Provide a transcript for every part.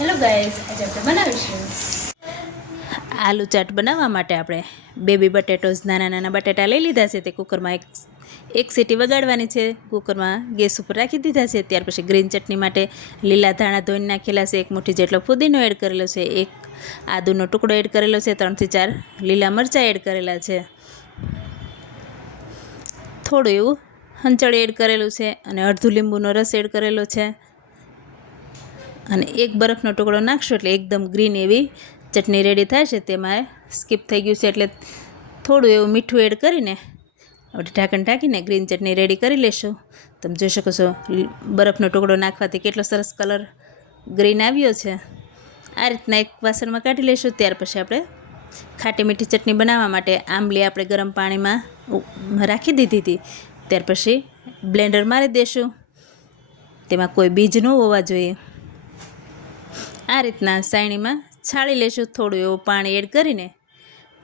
Hello guys, આજે આપણે બનાવીશું આલુ ચાટ. બનાવવા માટે આપણે બેબી બટેટોઝ, નાના નાના બટેટા લઈ લીધા છે. તે કુકરમાં એક સીટી વગાડવાની છે. કુકરમાં ગેસ ઉપર રાખી દીધા છે. ત્યાર પછી ગ્રીન ચટણી માટે લીલા ધાણા ધોઈને નાખેલા છે. એક મુઠ્ઠી જેટલો ફુદીનો એડ કરેલો છે. એક આદુનો ટુકડો એડ કરેલો છે. 3 થી 4 લીલા મરચાં એડ કરેલા છે. થોડું એવું હંચળ એડ કરેલું છે અને અડધું લીંબુનો રસ એડ કરેલો છે. અને એક બરફનો ટુકડો નાખશો એટલે એકદમ ગ્રીન એવી ચટણી રેડી થાય છે. તેમાં સ્કીપ થઈ ગયું છે એટલે થોડું એવું મીઠું એડ કરીને આપણે ઢાંકણ ઢાંકીને ગ્રીન ચટણી રેડી કરી લેશું. તમે જોઈ શકો છો બરફનો ટુકડો નાખવાથી કેટલો સરસ કલર ગ્રીન આવ્યો છે. આ રીતના એક વાસણમાં કાઢી લઈશું. ત્યાર પછી આપણે ખાટી મીઠી ચટણી બનાવવા માટે આંબલી આપણે ગરમ પાણીમાં રાખી દીધી હતી. ત્યાર પછી બ્લેન્ડર મારી દઈશું. તેમાં કોઈ બીજ ન હોવા જોઈએ. આ રીતના સાયણીમાં છાળી લેશું. થોડું એવું પાણી એડ કરીને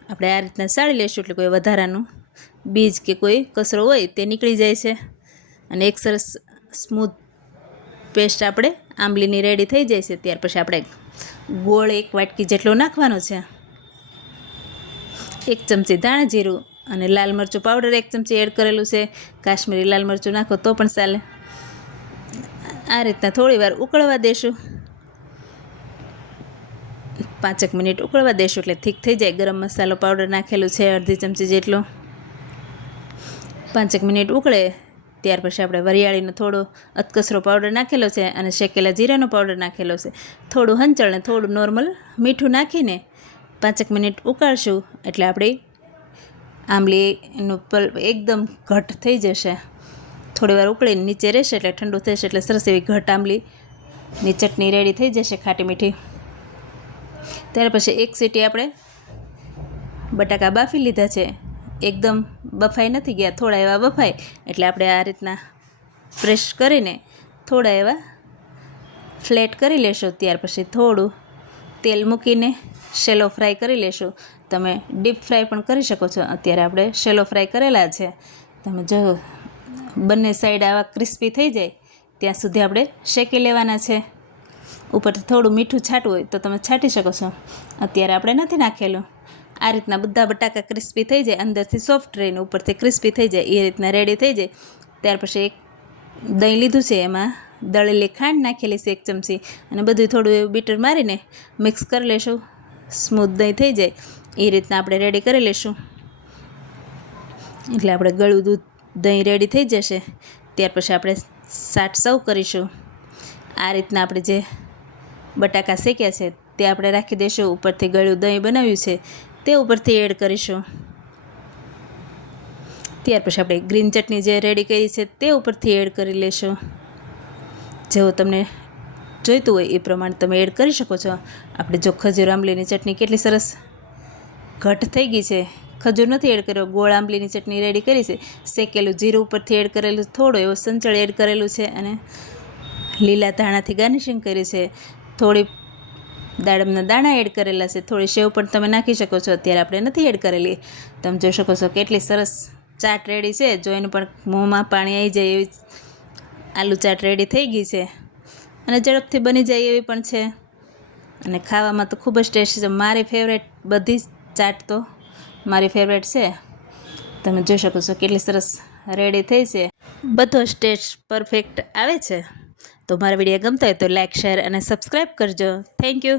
આપણે આ રીતના છાળી લેશું એટલે કોઈ વધારાનું બીજ કે કોઈ કચરો હોય તે નીકળી જાય છે. અને એક સરસ સ્મૂથ પેસ્ટ આપણે આંબલીની રેડી થઈ જાય છે. ત્યાર પછી આપણે ગોળ 1 વાટકી જેટલો નાખવાનો છે. 1 ચમચી ધાણા જીરું અને લાલ મરચું પાવડર 1 ચમચી એડ કરેલું છે. કાશ્મીરી લાલ મરચું નાખો તો પણ ચાલે. આ રીતના થોડી વાર ઉકળવા દેશું. 5 મિનિટ ઉકળવા દેશું એટલે ઠીક થઈ જાય. ગરમ મસાલો પાવડર નાખેલું છે 1/2 ચમચી જેટલો. 5 મિનિટ ઉકળે ત્યાર પછી આપણે વરિયાળીનો થોડો અધકચરો પાવડર નાખેલો છે અને શેકેલા જીરાનો પાવડર નાખેલો છે. થોડું હંચળને થોડું નોર્મલ મીઠું નાખીને 5 મિનિટ ઉકાળશું એટલે આપણી આંબલીનું પલ્પ એકદમ ઘટ થઈ જશે. થોડી વાર ઉકળીને નીચે રહેશે એટલે ઠંડુ થશે એટલે સરસ એવી ઘટ આંબલીની ચટણી રેડી થઈ જશે ખાટી મીઠી. ત્યાર પછી 1 સીટી આપણે બટાકા બાફી લીધા છે. એકદમ બફાઈ નથી ગયા, થોડા એવા બફાય એટલે આપણે આ રીતના પ્રેસ કરીને થોડા એવા ફ્લેટ કરી લેશું. ત્યાર પછી થોડું તેલ મૂકીને શેલો ફ્રાય કરી લેશું. તમે ડીપ ફ્રાય પણ કરી શકો છો. અત્યારે આપણે શેલો ફ્રાય કરેલા છે. તમે જો બંને સાઈડ આવા ક્રિસ્પી થઈ જાય ત્યાં સુધી આપણે શેકી લેવાના છે. ઉપરથી થોડું મીઠું છાંટવું હોય તો તમે છાંટી શકો છો. અત્યારે આપણે નથી નાખેલું. આ રીતના બધા બટાકા ક્રિસ્પી થઈ જાય, અંદરથી સોફ્ટ રહીને ઉપરથી ક્રિસ્પી થઈ જાય એ રીતના રેડી થઈ જાય. ત્યાર પછી એક દહીં લીધું છે. એમાં દળેલી ખાંડ નાખેલી છે 1 ચમચી અને બધું થોડું એવું બીટર મારીને મિક્સ કરી લેશું. સ્મૂથ દહીં થઈ જાય એ રીતના આપણે રેડી કરી લેશું. એટલે આપણે ગળું દૂધ દહીં રેડી થઈ જશે. ત્યાર પછી આપણે શાક સર્વ કરીશું. આ રીતના આપણે જે બટાકા શેક્યા છે તે આપણે રાખી દઈશું. ઉપરથી ગળ્યું દહીં બનાવ્યું છે તે ઉપરથી એડ કરીશું. ત્યાર પછી આપણે ગ્રીન ચટણી જે રેડી કરી છે તે ઉપરથી એડ કરી લેશું. જેવો તમને જોઈતું હોય એ પ્રમાણે તમે એડ કરી શકો છો. આપણે જો ખજૂર આંબલીની ચટણી કેટલી સરસ ઘટ થઈ ગઈ છે. ખજૂર નથી એડ કર્યો, ગોળ આંબલીની ચટણી રેડી કરી છે. શેકેલું જીરું ઉપરથી એડ કરેલું, થોડો એવો સંચળ એડ કરેલું છે અને લીલા ધાણાથી ગાર્નિશિંગ કરી છે. થોડી દાડમના દાણા એડ કરેલા છે. થોડી સેવ પણ તમે નાખી શકો છો. અત્યારે આપણે નથી એડ કરેલી. તમે જોઈ શકો છો કેટલી સરસ ચાટ રેડી છે. જોઈને પણ મોંમાં પાણી આવી જાય એવી આલુ ચાટ રેડી થઈ ગઈ છે અને ઝડપથી બની જાય એવી પણ છે અને ખાવામાં તો ખૂબ જ ટેસ્ટી છે. મારી ફેવરેટ બધી ચાટ તો મારી ફેવરેટ છે. તમે જોઈ શકો છો કેટલી સરસ રેડી થઈ છે. બધો જ ટેસ્ટ પરફેક્ટ આવે છે. તો મારા વિડીયો ગમતા હોય તો લાઇક, શેર અને સબસ્ક્રાઈબ કરજો. Thank you.